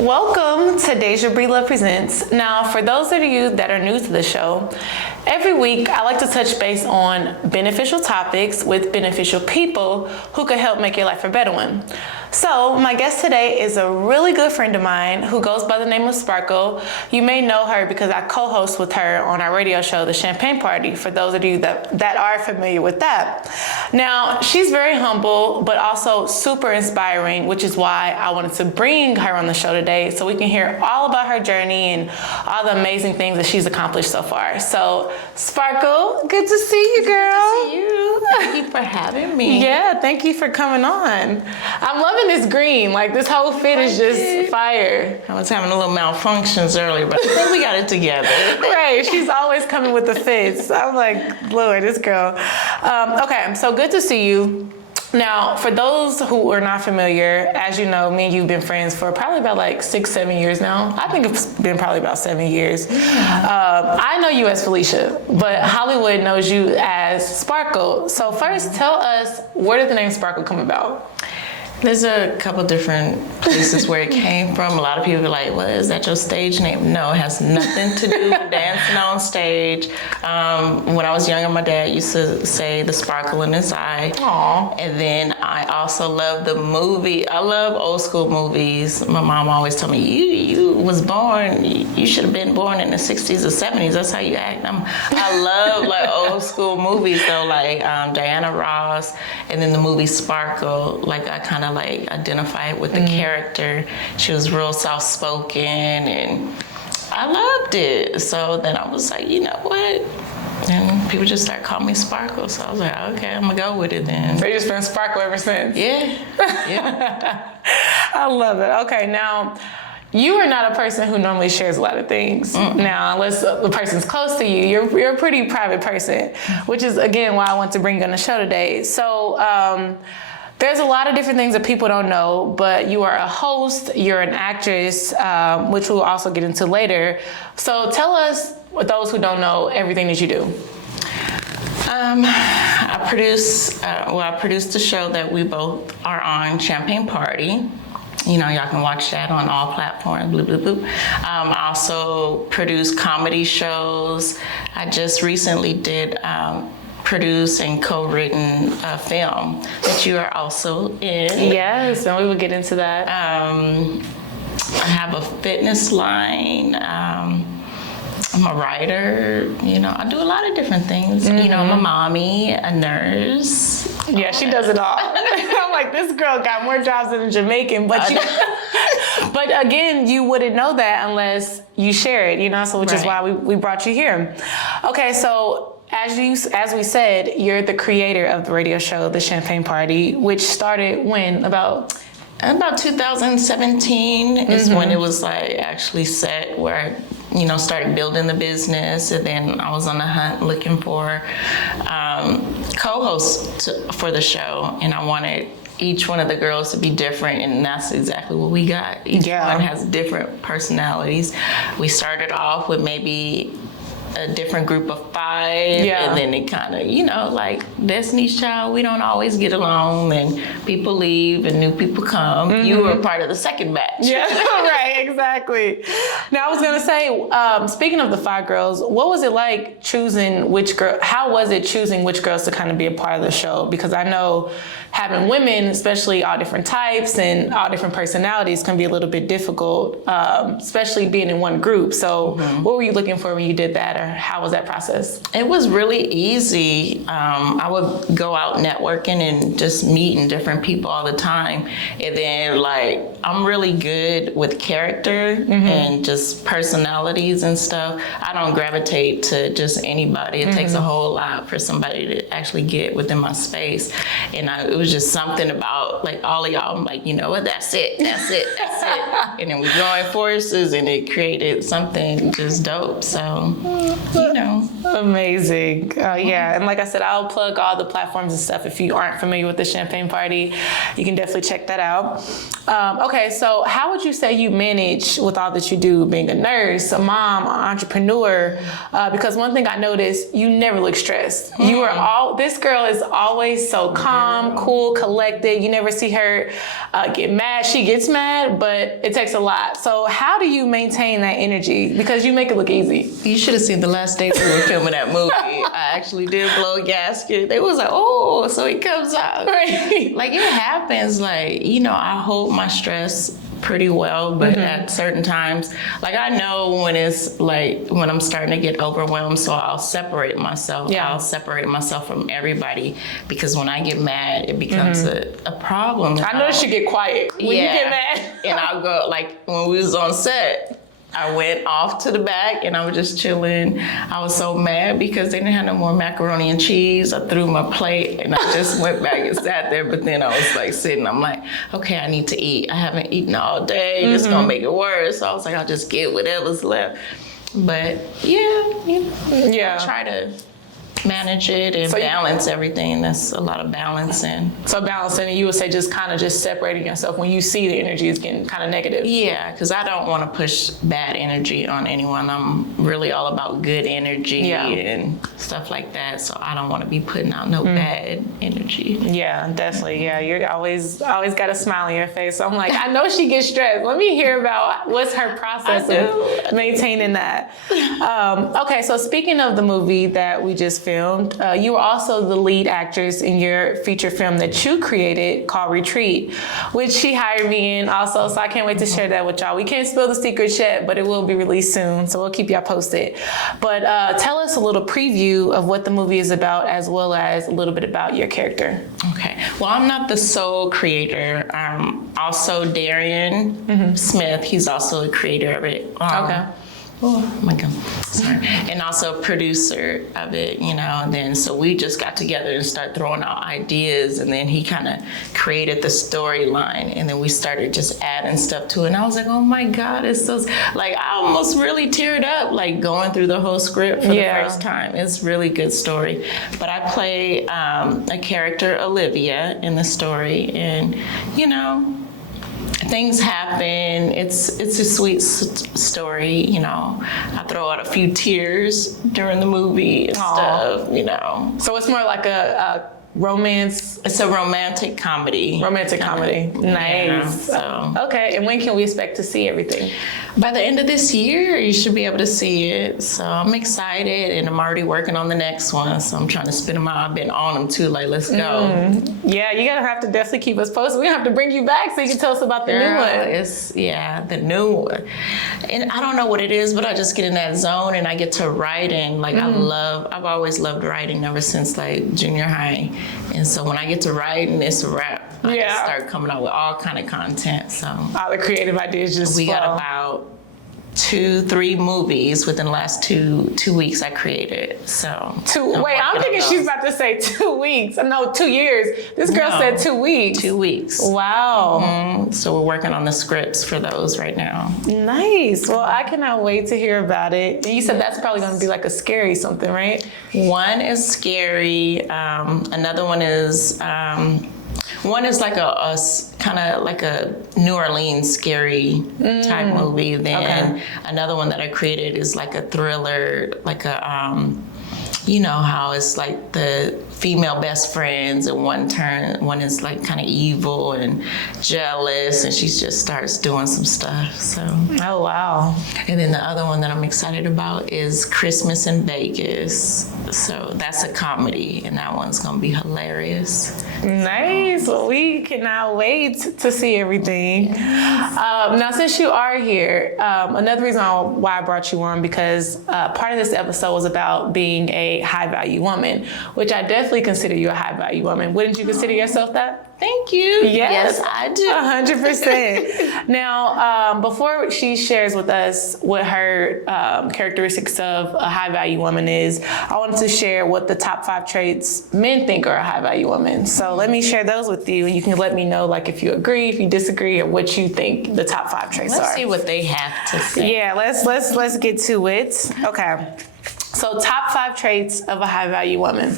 Welcome to DAISHA BREEDLOVE Presents. Now, for those of you that are new to the show, every week I like to touch base on beneficial topics with beneficial people who could help make your life a better one. So, my guest today is a really good friend of mine who goes by the name of Sparkle. You may know her because I co-host with her on our radio show, The Champagne Party, for those of you that are familiar with that. Now, she's very humble, but also super inspiring, which is why I wanted to bring her on the show today so we can hear all about her journey and all the amazing things that she's accomplished so far. So, Sparkle, good to see you, girl. Good to see you. Thank you for having me. Yeah, thank you for coming on. I'm loving this green. Like, this whole fit is just fire. I was having a little malfunctions earlier, but I think we got it together. Right, she's always coming with the fits. I'm like, Lord, this girl. Okay, so good to see you. Now, for those who are not familiar, as you know, me and you've been friends for probably about like 6-7 years now. I think it's been probably about 7 years. I know you as Felicia, but Hollywood knows you as Sparkle. So first, tell us, where did the name Sparkle come about? There's a couple different places where it came from. A lot of people are like, well, is that your stage name? No, it has nothing to do with dancing on stage. When I was younger, my dad used to say the sparkle in his eye. Aww. And then I also love the movie. I love old school movies. My mom always told me, you was born, you should have been born in the 60s or 70s. That's how you act. I love like old school movies though, like Diana Ross, and then the movie Sparkle. Like I kind of like identify with the character. She was real soft-spoken and I loved it. So then I was like, you know what? And people just start calling me Sparkle. So I was like, okay, I'm gonna go with it then. So you just been Sparkle ever since? Yeah. I love it. Okay, now, you are not a person who normally shares a lot of things. Now, unless the person's close to you, you're a pretty private person, which is, again, why I want to bring you on the show today. So, there's a lot of different things that people don't know, but you are a host, you're an actress, which we'll also get into later. So tell us, with those who don't know, everything that you do. I produce the show that we both are on, Champagne Party. You know, y'all can watch that on all platforms, bloop, bloop, bloop. I also produce comedy shows. I just recently did produced and co-written a film that you are also in. Yes, and we will get into that. I have a fitness line. I'm a writer. You know, I do a lot of different things. You know, I'm a mommy, a nurse. Yeah, she does it all. I'm like, this girl got more jobs than a Jamaican, but but again, you wouldn't know that unless you share it, you know, so which is why we brought you here. Okay, so as we said, you're the creator of the radio show, The Champagne Party, which started when? About 2017 is when it was like actually set, where I, you know, started building the business, and then I was on the hunt looking for co-hosts for the show, and I wanted each one of the girls to be different, and that's exactly what we got. Each one has different personalities. We started off with maybe a different group of 5, and then it kind of, you know, like Destiny's Child, we don't always get along, and people leave and new people come. You were part of the second batch. Yeah, right, exactly. Now, I was going to say, speaking of the 5 girls, what was it like choosing which girl, how was it choosing which girls to kind of be a part of the show? Because I know having women, especially all different types and all different personalities, can be a little bit difficult, especially being in one group. So what were you looking for when you did that, or how was that process? It was really easy. I would go out networking and just meeting different people all the time. And then, like, I'm really good with character and just personalities and stuff. I don't gravitate to just anybody. It takes a whole lot for somebody to actually get within my space. And it was just something about, like, all of y'all, I'm like, you know what, that's it. And then we joined forces, and it created something just dope. So, you know. Amazing. Yeah, and like I said, I'll plug all the platforms and stuff. If you aren't familiar with the Champagne Party, you can definitely check that out. Okay, so how would you say you manage with all that you do, being a nurse, a mom, an entrepreneur? Because one thing I noticed, you never look stressed. You are this girl is always so calm, cool. cool, collected. You never see her get mad. She gets mad, but it takes a lot. So how do you maintain that energy? Because you make it look easy. You should have seen the last day we were filming that movie. I actually did blow a gasket. They was like, oh, so he comes out. Right. Like, it happens. Like, you know, I hold my stress pretty well, but at certain times, like, I know when it's like, when I'm starting to get overwhelmed, so I'll separate myself. Yeah. I'll separate myself from everybody, because when I get mad, it becomes a problem. I noticed you get quiet when you get mad. And I'll go, like, when we was on set, I went off to the back and I was just chilling. I was so mad because they didn't have no more macaroni and cheese. I threw my plate and I just went back and sat there. But then I was like sitting, I'm like, okay, I need to eat. I haven't eaten all day. It's gonna make it worse. So I was like, I'll just get whatever's left. But yeah, you know, I try to manage it and balance everything. That's a lot of balancing. So balancing, you would say just kind of just separating yourself when you see the energy is getting kind of negative. Yeah, because I don't want to push bad energy on anyone. I'm really all about good energy and stuff like that. So I don't want to be putting out no bad energy. Yeah, definitely. Yeah, you're always got a smile on your face. So I'm like, I know she gets stressed. Let me hear about what's her process of maintaining that. Okay, so speaking of the movie that we just filmed, you were also the lead actress in your feature film that you created called Retreat, which she hired me in also, so I can't wait to share that with y'all. We can't spill the secret yet, but it will be released soon, so we'll keep y'all posted. But tell us a little preview of what the movie is about, as well as a little bit about your character. Okay. Well, I'm not the sole creator. Also, Darian Smith, he's also a creator of it. Okay. Oh my God, sorry. And also producer of it, you know, and then so we just got together and started throwing out ideas, and then he kind of created the storyline, and then we started just adding stuff to it. And I was like, oh my God, it's so, like, I almost really teared up, like, going through the whole script for the first time. It's a really good story. But I play a character, Olivia, in the story, and, you know, things happen. It's a sweet story, you know. I throw out a few tears during the movie and stuff, you know. So it's more like a romance. It's a romantic comedy. Romantic comedy. Nice. Yeah, so. Okay, and when can we expect to see everything? By the end of this year, you should be able to see it. So I'm excited, and I'm already working on the next one. So I'm trying to spin them out. I've been on them too, like, let's go. Yeah, you're gonna have to definitely keep us posted. We're gonna have to bring you back so you can tell us about the new one. The new one. And I don't know what it is, but I just get in that zone and I get to writing. Like, I've always loved writing ever since, like, junior high. And so when I get to writing, it's a wrap. I just start coming out with all kind of content. So all the creative ideas just we got about 2-3 movies within the last two weeks I created. So I'm thinking she's about to say 2 weeks. No, 2 years. This girl said 2 weeks. 2 weeks. Wow. So we're working on the scripts for those right now. Nice. Well, I cannot wait to hear about it. And you said that's probably going to be like a scary something, right? One is scary. Another one is like a kind of like a New Orleans scary type movie. Then another one that I created is like a thriller, like a you know how it's like the female best friends, and one is like kind of evil and jealous, and she just starts doing some stuff. So. Oh wow! And then the other one that I'm excited about is Christmas in Vegas. So that's a comedy, and that one's gonna be hilarious. Nice. Well, we cannot wait to see everything. Now, since you are here, another reason why I brought you on, because part of this episode was about being a high-value woman, which I definitely consider you a high-value woman. Wouldn't you consider yourself that? Thank you. Yes, I do. 100%. Now, before she shares with us what her characteristics of a high-value woman is, I wanted to share what the top 5 traits men think are a high-value woman. So let me share those with you, and you can let me know, like, if you agree, if you disagree, or what you think the top 5 traits are. Let's see what they have to say. Yeah, let's get to it. Okay. So top 5 traits of a high-value woman.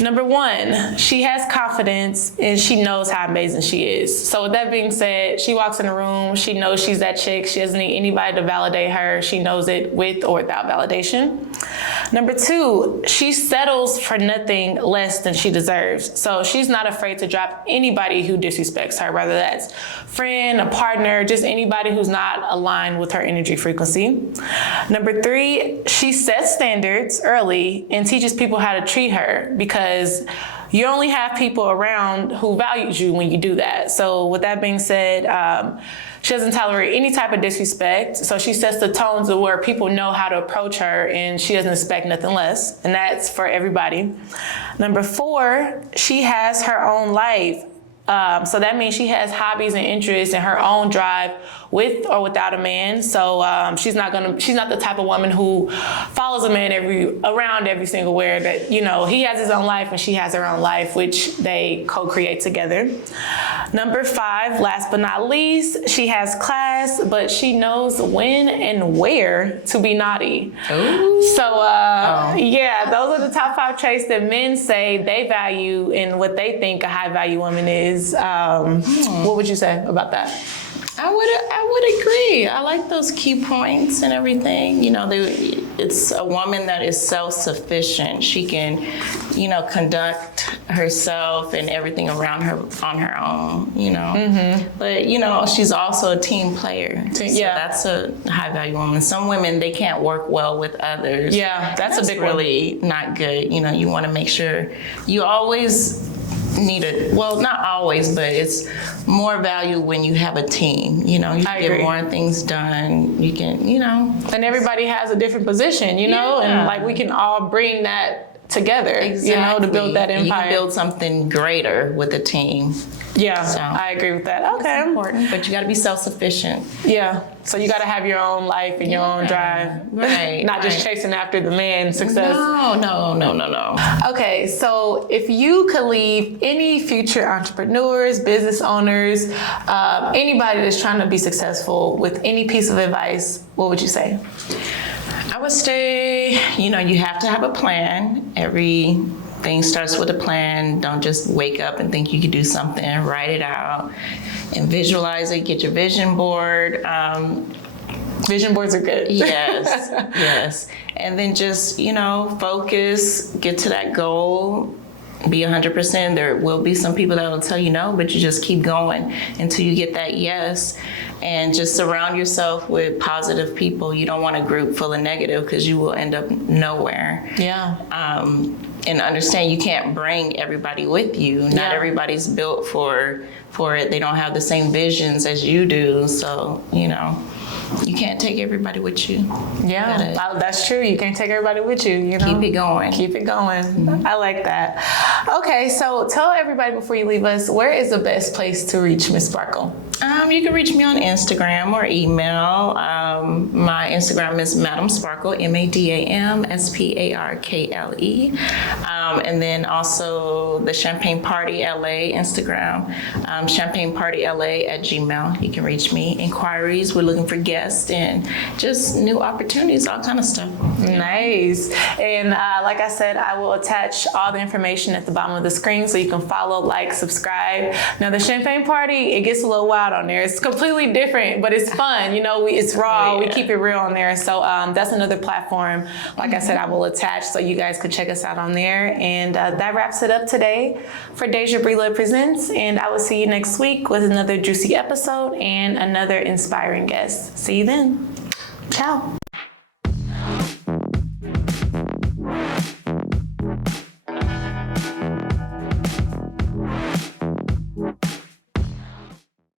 Number 1, she has confidence and she knows how amazing she is. So with that being said, she walks in the room, she knows she's that chick. She doesn't need anybody to validate her. She knows it with or without validation. Number 2, she settles for nothing less than she deserves. So she's not afraid to drop anybody who disrespects her, whether that's friend, a partner, just anybody who's not aligned with her energy frequency. Number 3, she sets standards early and teaches people how to treat her, because you only have people around who values you when you do that. So with that being said, she doesn't tolerate any type of disrespect. So she sets the tone to where people know how to approach her, and she doesn't expect nothing less. And that's for everybody. Number 4, she has her own life. So that means she has hobbies and interests and her own drive with or without a man. So she's not the type of woman who follows a man around every single where that, he has his own life and she has her own life, which they co-create together. Number 5, last but not least, she has class, but she knows when and where to be naughty. Ooh. So yeah, those are the top 5 traits that men say they value and what they think a high value woman is. What would you say about that? I would agree. I like those key points and everything. It's a woman that is self-sufficient. She can, conduct herself and everything around her on her own, Mm-hmm. But, she's also a team player. So that's a high value woman. Some women, they can't work well with others. Yeah, that's a big really one. Not good. You want to make sure you always need it. Well, not always, but it's more value when you have a team. You can get more things done. You can, And everybody has a different position, and we can all bring that together, exactly. To build that empire. You can build something greater with a team. Yeah, so, I agree with that. Okay. It's important, but you got to be self-sufficient. Yeah. So you got to have your own life and your own drive. Right. Not just chasing after the man's success. No. Okay. So if you could leave any future entrepreneurs, business owners, anybody that's trying to be successful with any piece of advice, what would you say? I would say, you have to have a plan. Everything starts with a plan. Don't just wake up and think you can do something. Write it out and visualize it. Get your vision board. Vision boards are good. Yes. And then just, focus, get to that goal. Be 100%. There will be some people that will tell you no, but you just keep going until you get that yes. And just surround yourself with positive people. You don't want a group full of negative, because you will end up nowhere. Yeah. And understand you can't bring everybody with you. Not everybody's built for it. They don't have the same visions as you do. So, you can't take everybody with you. Yeah, that's true. You can't take everybody with you, Keep it going. Keep it going. Mm-hmm. I like that. Okay, so tell everybody before you leave us, where is the best place to reach Miss Sparkle? You can reach me on Instagram or email. My Instagram is Madam Sparkle, MADAMSPARKLE. And then also the Champagne Party LA Instagram, champagnepartyla@gmail. You can reach me. Inquiries, we're looking for guests and just new opportunities, all kind of stuff. Nice. And like I said, I will attach all the information at the bottom of the screen so you can follow, like, subscribe. Now the Champagne Party, it gets a little wild on there. It's completely different, but it's fun. It's raw. We keep it real on there. So that's another platform. Like I said, I will attach so you guys can check us out on there. And that wraps it up today for DAISHA BREEDLOVE Presents. And I will see you next week with another juicy episode and another inspiring guest. See you then. Ciao.